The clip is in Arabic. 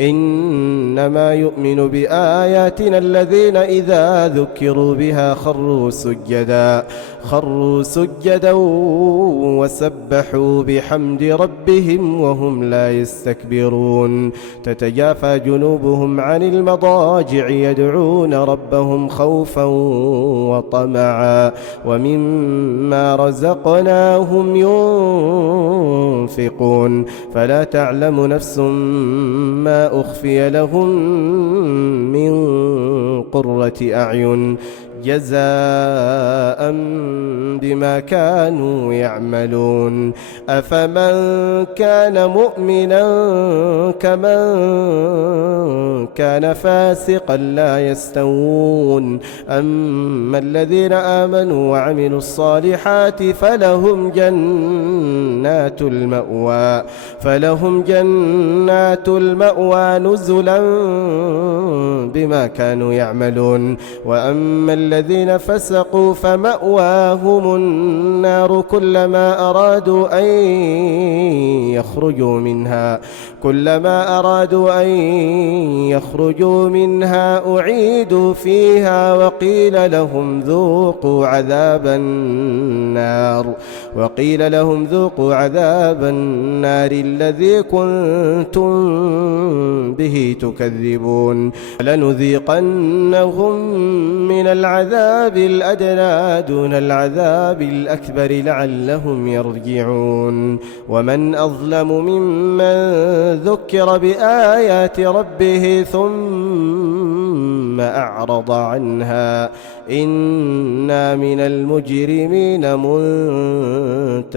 إنما يؤمن بآياتنا الذين إذا ذكروا بها خروا سجدا وسبحوا بحمد ربهم وهم لا يستكبرون تتجافى جنوبهم عن المضاجع يدعون ربهم خوفا وطمعا ومما رزقناهم ينفقون فلا تعلم نفس ما أخفي لهم من قرة أعين جزاء بما كانوا يعملون أفمن كان مؤمنا كمن كان فاسقا لا يستوون أما الذين آمنوا وعملوا الصالحات فلهم جنات المأوى نزلا بما كانوا يعملون وأما الذين فسقوا فمأواهم النار كلما أرادوا أن يخرجوا منها أعيدوا فيها وقيل لهم ذوقوا عذاب النار الذي كنتم به تكذبون لنذيقنهم من العذاب الأدنى دون العذاب الأكبر لعلهم يرجعون ومن أظلم ممن ذكر بآيات ربه ثم أعرض عنها إنا من المجرمين منتقمون.